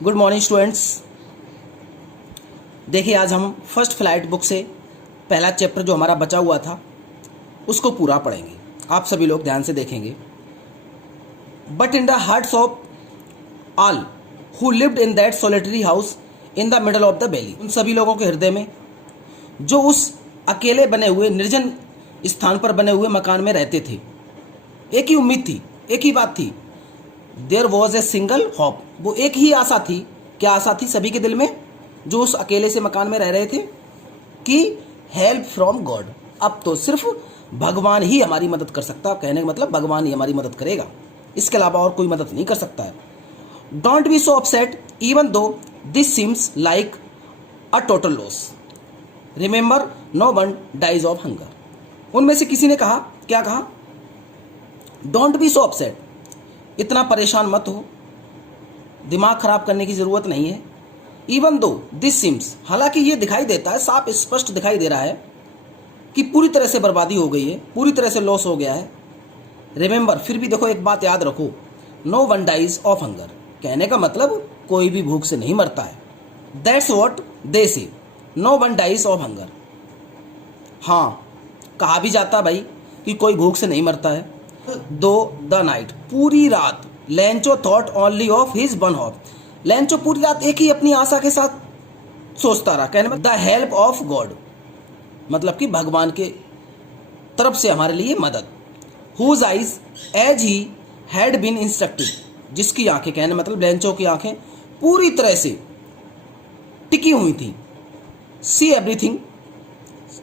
Good morning students. देखिए आज हम फर्स्ट फ्लाइट बुक से पहला चैप्टर जो हमारा बचा हुआ था उसको पूरा पढ़ेंगे। आप सभी लोग ध्यान से देखेंगे। But in the hearts of all who lived in that solitary house in the middle of the valley, उन सभी लोगों के हृदय में जो उस अकेले बने हुए निर्जन स्थान पर बने हुए मकान में रहते थे, एक ही उम्मीद थी, एक ही बात थी। There was a single hope, वो एक ही आशा थी। क्या आशा थी सभी के दिल में जो उस अकेले से मकान में रह रहे थे? कि हेल्प फ्रॉम गॉड, अब तो सिर्फ भगवान ही हमारी मदद कर सकता है। कहने का मतलब भगवान ही हमारी मदद करेगा, इसके अलावा और कोई मदद नहीं कर सकता है। Don't be so upset even though this seems like a total loss, remember no one dies of hunger. उनमें से किसी ने कहा, क्या कहा? डोंट बी सो अपसेट, इतना परेशान मत हो, दिमाग खराब करने की जरूरत नहीं है। इवन दो दिस सिम्स, हालांकि ये दिखाई देता है, साफ स्पष्ट दिखाई दे रहा है कि पूरी तरह से बर्बादी हो गई है, पूरी तरह से लॉस हो गया है। रिमेंबर, फिर भी देखो एक बात याद रखो, no one dies of hunger, कहने का मतलब कोई भी भूख से नहीं मरता है। That's what they say, no one dies of hunger. हाँ, कहा भी जाता भाई कि कोई भूख से नहीं मरता है। दो द नाइट, पूरी रात Lencho thought only of his one hope, Lencho पूरी रात एक ही अपनी आशा के साथ सोचता रहा। कहने में द हेल्प ऑफ गॉड, मतलब कि भगवान के तरफ से हमारे लिए मदद। Whose eyes as he had been instructed, जिसकी आंखें, कहने मतलब लेंचो की आंखें पूरी तरह से टिकी हुई थी। सी एवरीथिंग,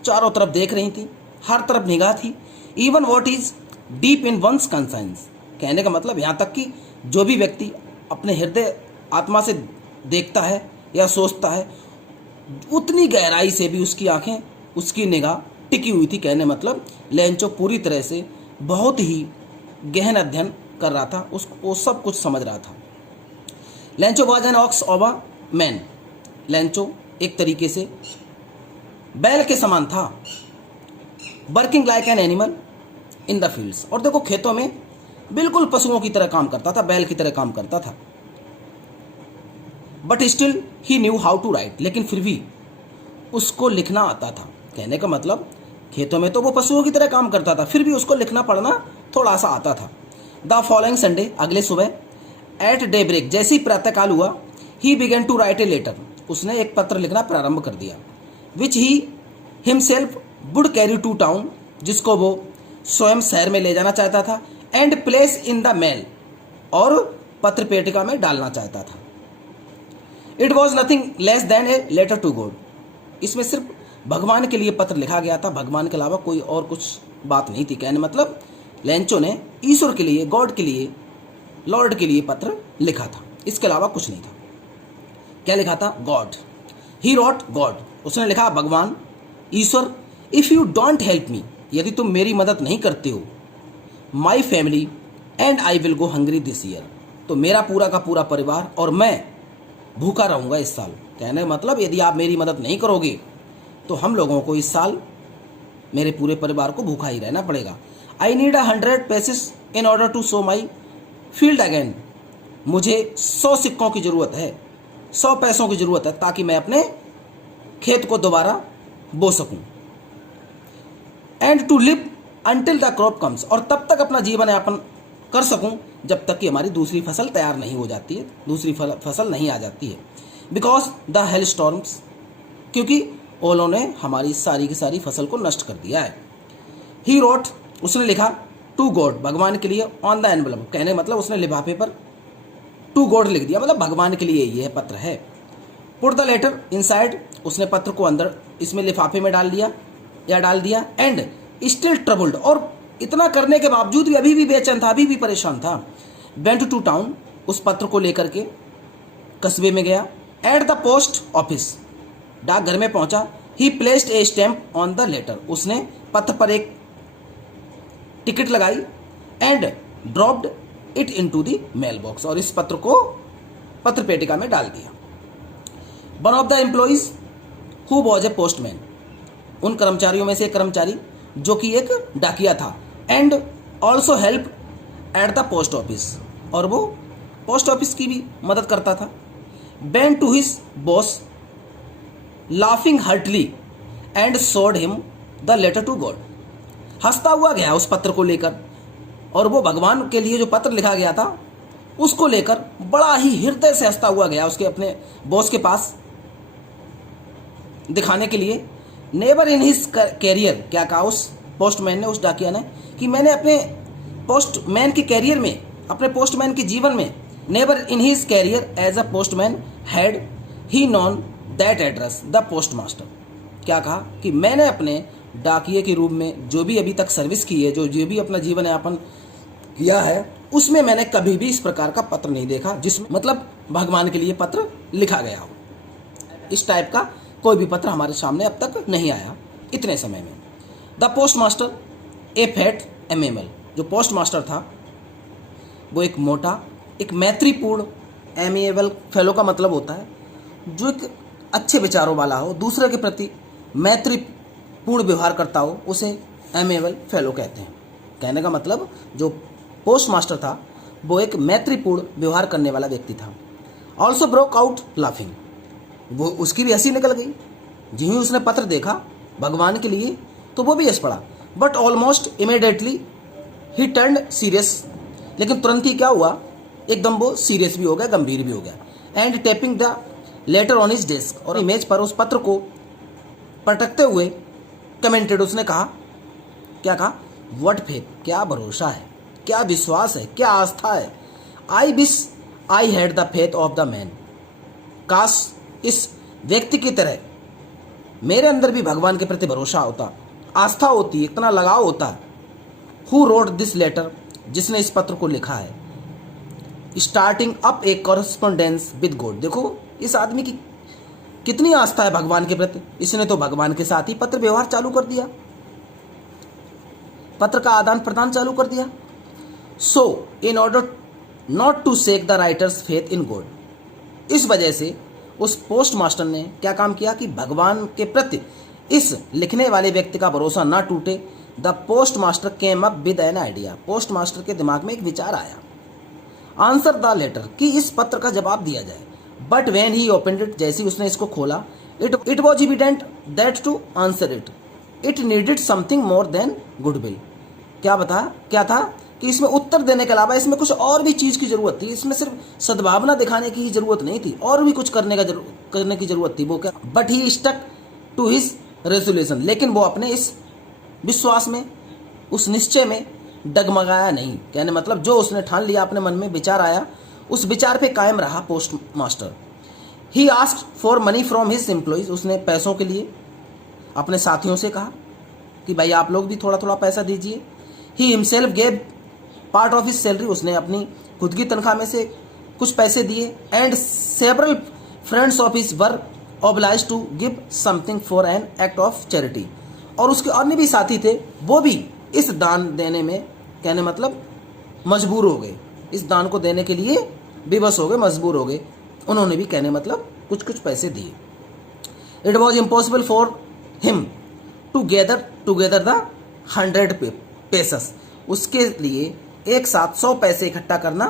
चारों तरफ देख रही थी, हर तरफ निगाह थी। Even what is deep in one's conscience, कहने का मतलब यहाँ तक कि जो भी व्यक्ति अपने हृदय आत्मा से देखता है या सोचता है, उतनी गहराई से भी उसकी आंखें, उसकी निगाह टिकी हुई थी। कहने मतलब लेंचो पूरी तरह से बहुत ही गहन अध्ययन कर रहा था, उसको सब कुछ समझ रहा था। Lencho was an ox of a man, Lencho एक तरीके से बैल के समान था। Working like an animal in the fields, और देखो खेतों में बिल्कुल पशुओं की तरह काम करता था, बैल की तरह काम करता था। But still he knew how to write, लेकिन फिर भी उसको लिखना आता था। कहने का मतलब खेतों में तो वो पशुओं की तरह काम करता था, फिर भी उसको लिखना पढ़ना थोड़ा सा आता था। द फॉलोइंग संडे, अगले सुबह, एट डे ब्रेक, जैसे ही प्रातःकाल हुआ, he began to write a letter, उसने एक पत्र लिखना प्रारंभ कर दिया। Which he himself would carry to town, जिसको वो स्वयं शहर में ले जाना चाहता था। And place in the mail, और पत्र पेटिका में डालना चाहता था। It was nothing less than a letter to God, इसमें सिर्फ भगवान के लिए पत्र लिखा गया था, भगवान के अलावा कोई और कुछ बात नहीं थी। कहने मतलब लेंचो ने ईश्वर के लिए, गॉड के लिए, लॉर्ड के लिए पत्र लिखा था, इसके अलावा कुछ नहीं था। क्या लिखा था? गॉड, ही रॉट गॉड, उसने लिखा भगवान, ईश्वर, if you don't help me, यदि तुम मेरी मदद नहीं करते हो, my family and I will go hungry this year, तो मेरा पूरा का पूरा परिवार और मैं भूखा रहूंगा इस साल। कहने का मतलब यदि आप मेरी मदद नहीं करोगे तो हम लोगों को इस साल, मेरे पूरे परिवार को भूखा ही रहना पड़ेगा। I need 100 pesos in order to sow my field again, मुझे 100 सिक्कों की जरूरत है, 100 पैसों की जरूरत है, ताकि मैं अपने खेत को दोबारा बो सकूं। And to live until the crop comes, और तब तक अपना जीवन यापन कर सकूं जब तक कि हमारी दूसरी फसल तैयार नहीं हो जाती है, दूसरी फसल नहीं आ जाती है। बिकॉज द हेल स्टॉर्म्स, क्योंकि ओलों ने हमारी सारी की सारी फसल को नष्ट कर दिया है। ही रोट, उसने लिखा, टू गॉड, भगवान के लिए, ऑन द एनवेलप, कहने मतलब उसने लिफाफे पर टू गॉड लिख दिया, मतलब भगवान के लिए यह पत्र है। पुट द लेटर इनसाइड, उसने पत्र को अंदर इसमें लिफाफे में डाल दिया। एंड स्टिल ट्रबल्ड, और इतना करने के बावजूद भी अभी भी बेचैन था, अभी भी परेशान था। वेंट टू टाउन, उस पत्र को लेकर के कस्बे में गया। एट द पोस्ट ऑफिस, डाकघर में पहुंचा। He placed a stamp on the letter, उसने पत्र पर एक टिकट लगाई। And dropped it into the mail box, और इस पत्र को पत्र पेटिका में डाल दिया। One of the employees who was a postman, उन कर्मचारियों में से एक कर्मचारी जो कि एक डाकिया था। And also help at the post office, और वो पोस्ट ऑफिस की भी मदद करता था। went to his boss laughing heartily and showed him the letter to God. हंसता हुआ गया उस पत्र को लेकर, और वो भगवान के लिए जो पत्र लिखा गया था उसको लेकर बड़ा ही हृदय से हंसता हुआ गया उसके अपने बॉस के पास दिखाने के लिए। नेवर इन हिज कैरियर, क्या कहा उस पोस्टमैन ने, उस डाकिया ने, कि मैंने अपने पोस्टमैन के कैरियर में, अपने पोस्टमैन के जीवन में, never in his career as a postman had he known that address the postmaster. क्या कहा कि मैंने अपने डाकिये के रूप में जो भी अभी तक सर्विस की है, जो भी अपना जीवन यापन किया है, उसमें मैंने कभी भी इस प्रकार का पत्र नहीं देखा जिसमें मतलब भगवान के लिए पत्र लिखा गया हो। इस टाइप का कोई भी पत्र हमारे सामने अब तक नहीं आया इतने समय में। The post master a fat amiable, जो पोस्ट मास्टर था वो एक मोटा, एक मैत्रीपूर्ण, एमिएबल फेलो का मतलब होता है जो एक अच्छे विचारों वाला हो, दूसरे के प्रति मैत्रीपूर्ण व्यवहार करता हो, उसे एमिएबल फेलो कहते हैं। कहने का मतलब जो पोस्ट मास्टर था वो एक मैत्रीपूर्ण व्यवहार करने वाला व्यक्ति था। ऑल्सो ब्रोक आउट लाफिंग, वो उसकी भी हंसी निकल गई जी ही उसने पत्र देखा भगवान के लिए तो वो भी हंस पड़ा। But almost immediately he turned serious, लेकिन तुरंत ही क्या हुआ, एकदम वो सीरियस भी हो गया, गंभीर भी हो गया। And tapping the later on his desk, और इमेज पर उस पत्र को पटकते हुए कमेंटेड, उसने कहा, क्या कहा, व्हाट फेथ, क्या भरोसा है, क्या विश्वास है, क्या आस्था है। I wish I had the faith of the man, काश इस व्यक्ति की तरह मेरे अंदर भी भगवान के प्रति भरोसा होता, आस्था होती, इतना लगाव होता। हु रोट दिस लेटर, जिसने इस पत्र को लिखा है। Starting up A correspondence with God, देखो इस आदमी की कितनी आस्था है भगवान के प्रति, इसने तो भगवान के साथ ही पत्र व्यवहार चालू कर दिया, पत्र का आदान प्रदान चालू कर दिया। So in order not to shake the writer's faith in God, इस वजह से उस पोस्ट मास्टर ने क्या काम किया कि भगवान के प्रति इस लिखने वाले व्यक्ति का भरोसा ना टूटे। The post master came up with an idea, post master के दिमाग में एक विचार आया। आंसर द लेटर, कि इस पत्र का जवाब दिया जाए। But when he opened it, जैसे ही उसने इसको खोला, it was evident that to answer it needed something more than goodwill. क्या था कि इसमें उत्तर देने के अलावा इसमें कुछ और भी चीज की जरूरत थी, इसमें सिर्फ सद्भावना दिखाने की ही जरूरत नहीं थी, और भी कुछ करने की जरूरत थी। वो क्या, but he stuck to his resolution, लेकिन वो अपने इस विश्वास में, उस निश्चय में डगमगाया नहीं। कहने मतलब जो उसने ठान लिया, अपने मन में विचार आया, उस विचार पे कायम रहा post master. He asked for money from his employees, उसने पैसों के लिए अपने साथियों से कहा कि भाई आप लोग भी थोड़ा थोड़ा पैसा दीजिए। He himself gave part of his salary, उसने अपनी खुद की तनख्वाह में से कुछ पैसे दिए। And several friends of his were obliged to give something for an act of charity, और उसके अन्य भी साथी थे, वो भी इस दान देने में, कहने मतलब मजबूर हो गए, इस दान को देने के लिए विवश हो गए, मजबूर हो गए। उन्होंने भी कहने मतलब कुछ कुछ पैसे दिए। It was impossible for him to gather together the 100 pesos, उसके लिए एक साथ 100 पैसे इकट्ठा करना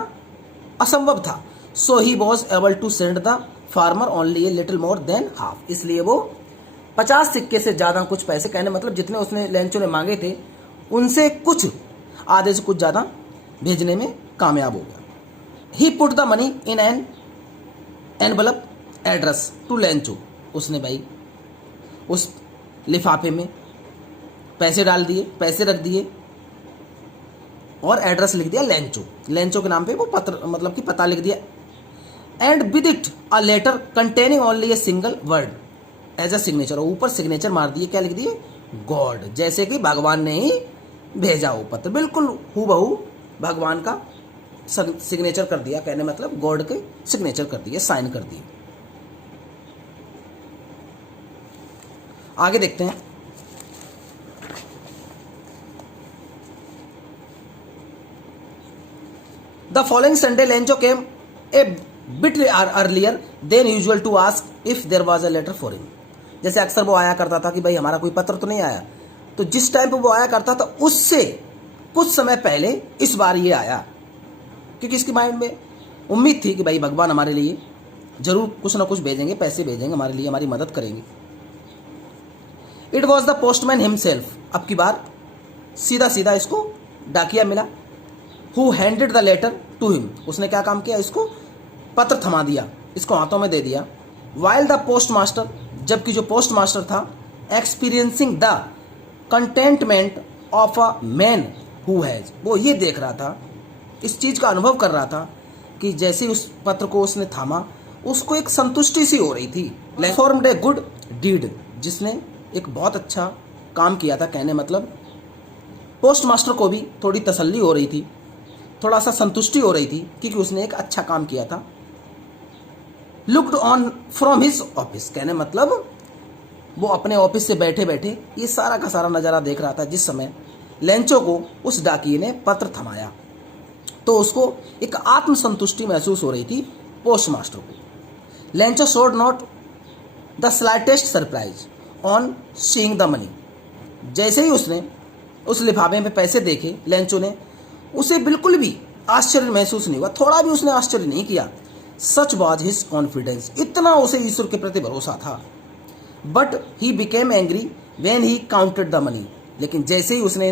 असंभव था। So he was able to send the farmer only a little more than half, इसलिए वो 50 सिक्के से ज़्यादा कुछ पैसे, कहने मतलब जितने उसने लेंचो ने मांगे थे उनसे कुछ, आधे से कुछ ज़्यादा भेजने में कामयाब हो गया। He put the money in an envelope address to Lencho, उसने भाई उस लिफाफे में पैसे डाल दिए, पैसे रख दिए और एड्रेस लिख दिया लेंचो, लेंचो के नाम पे वो पत्र मतलब कि पता लिख दिया। And with it a letter containing only a single word as a signature, और ऊपर सिग्नेचर मार दिए, क्या लिख दिए, गॉड, जैसे कि भगवान ने ही भेजा हो पत्र, बिल्कुल हूबहू भगवान का सिग्नेचर कर दिया, कहने मतलब गॉड के सिग्नेचर कर दिए, साइन कर दिए। आगे देखते हैं। The following Sunday Lencho came a bit earlier than usual to ask if there was a letter for him, जैसे अक्सर वो आया करता था कि भाई हमारा कोई पत्र तो नहीं आया, तो जिस टाइम पे वो आया करता था उससे कुछ समय पहले इस बार ये आया, क्योंकि इसके माइंड में उम्मीद थी कि भाई भगवान हमारे लिए जरूर कुछ ना कुछ भेजेंगे, पैसे भेजेंगे हमारे लिए, हमारी मदद करेंगे। It was the postman himself, अब की बार सीधा सीधा इसको डाकिया मिला। Who handed the letter to him, उसने क्या काम किया, इसको पत्र थमा दिया, इसको हाथों में दे दिया। वाइल द पोस्ट मास्टर, जबकि जो पोस्ट मास्टर था, experiencing the containment of a man who has, वो ये देख रहा था, इस चीज का अनुभव कर रहा था कि जैसे ही उस पत्र को उसने थामा, उसको एक संतुष्टि सी हो रही थी। परफॉर्म्ड ए गुड डीड, जिसने एक बहुत अच्छा काम किया था, कहने मतलब पोस्ट मास्टर को भी थोड़ी तसल्ली हो रही थी, थोड़ा सा संतुष्टि हो रही थी क्योंकि उसने एक अच्छा काम किया था। Looked on from his office, कहने मतलब वो अपने ऑफिस से बैठे बैठे ये सारा का सारा नज़ारा देख रहा था जिस समय लेंचो को उस डाकिये ने पत्र थमाया, तो उसको एक आत्मसंतुष्टि महसूस हो रही थी पोस्ट मास्टर को। Lencho showed not the slightest surprise on seeing the money, जैसे ही उसने उस लिफाफे में पैसे देखे, लेंचो ने उसे बिल्कुल भी आश्चर्य महसूस नहीं हुआ, थोड़ा भी उसने आश्चर्य नहीं किया। सच वाज हिज कॉन्फिडेंस, इतना उसे ईश्वर के प्रति भरोसा था। But he became angry when he counted the money, लेकिन जैसे ही उसने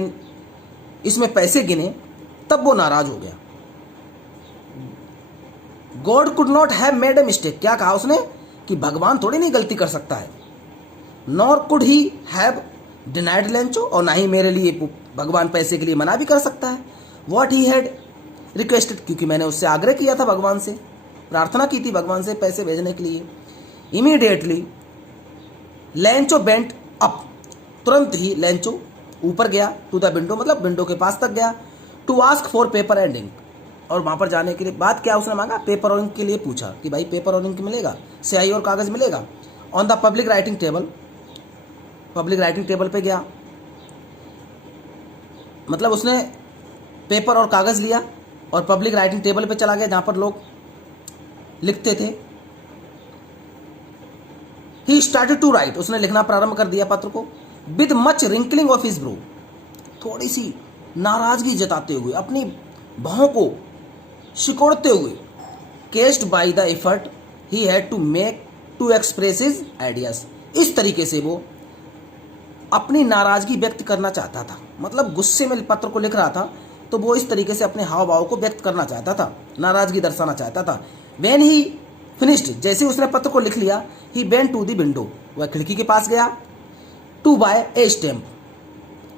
इसमें पैसे गिने तब वो नाराज हो गया। God could not have made a mistake, क्या कहा उसने कि भगवान थोड़ी नहीं गलती कर सकता है। Nor could he have denied Lencho, और ना ही मेरे लिए भगवान पैसे के लिए मना भी कर सकता है। वॉट ही हैड रिक्वेस्टेड, क्योंकि मैंने उससे आग्रह किया था, भगवान से प्रार्थना की थी भगवान से पैसे भेजने के लिए। इमीडिएटली लेंचो बेंट अप, तुरंत ही लेंचो ऊपर गया, टू द विंडो मतलब विंडो के पास तक गया, to ask for paper and ink, और वहां पर जाने के लिए बात क्या उसने मांगा, पेपर और इंक के लिए पूछा कि भाई पेपर और इंक मिलेगा, स्याही और कागज मिलेगा। On the public writing table, public writing table पे गया, मतलब उसने पेपर और कागज लिया और पब्लिक राइटिंग टेबल पे चला गया जहां पर लोग लिखते थे। ही स्टार्टेड टू राइट, उसने लिखना प्रारंभ कर दिया पत्र को। With much wrinkling of his bro, थोड़ी सी नाराजगी जताते हुए, अपनी भौं को सिकोड़ते हुए। Creased by the effort he had to make to express his ideas, इस तरीके से वो अपनी नाराजगी व्यक्त करना चाहता था, मतलब गुस्से में पत्र को लिख रहा था तो वो इस तरीके से अपने हाव भाव को व्यक्त करना चाहता था, नाराजगी दर्शाना चाहता था। व्हेन ही फिनिश्ड, जैसे उसने पत्र को लिख लिया, ही बेंट टू द विंडो, वह खिड़की के पास गया। टू बाय ए स्टैम्प,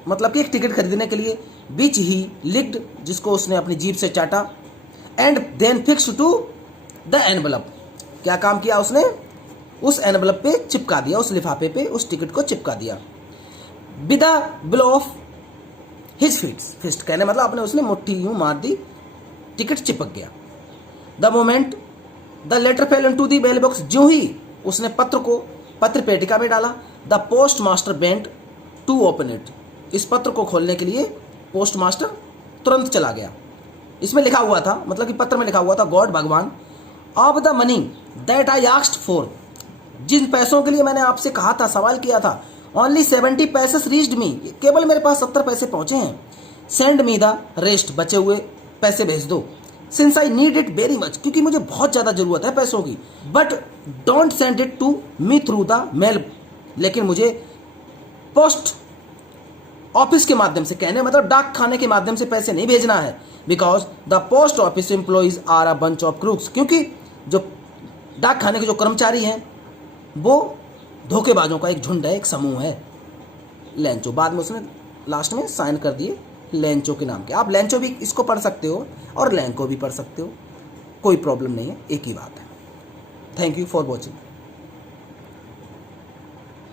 मतलब कि एक टिकट खरीदने के लिए। विच ही लिक्ड, जिसको उसने अपनी जीभ से चाटा। And then fix to the envelope, क्या काम किया उसने, उस एनवलप पे चिपका दिया, उस लिफाफे पे उस टिकट को चिपका दिया। With a blow of his fist, कहने मतलब अपने उसने मुट्ठी यूं मार दी, टिकट चिपक गया। The moment the letter fell into the mail box, जो ही उसने पत्र को पत्र पेटिका में डाला, the post master bent to open it, इस पत्र को खोलने के लिए पोस्ट मास्टर तुरंत चला गया। इसमें लिखा हुआ था, मतलब कि पत्र में लिखा हुआ था, गॉड भगवान of the money that I asked for, जिन पैसों के लिए मैंने आपसे कहा था, सवाल किया था, ओनली 70 पैसेस रीच्ड मी, केवल मेरे पास 70 पैसे पहुंचे हैं। सेंड मी द रेस्ट, बचे हुए पैसे भेज दो। Since I need it very much, क्योंकि मुझे बहुत ज्यादा जरूरत है पैसों की। But don't send it to me through the mail, लेकिन मुझे पोस्ट ऑफिस के माध्यम से, कहने मतलब डाक खाने के माध्यम से पैसे नहीं भेजना है। Because the post office employees are a bunch of crooks, क्योंकि जो डाक खाने के जो कर्मचारी हैं वो धोखेबाजों का एक झुंड है, एक समूह है। लेंचो, बाद में उसने लास्ट में साइन कर दिए लेंचो के नाम के। आप लेंचो भी इसको पढ़ सकते हो और लेंको भी पढ़ सकते हो, कोई प्रॉब्लम नहीं है, एक ही बात है। Thank you for watching.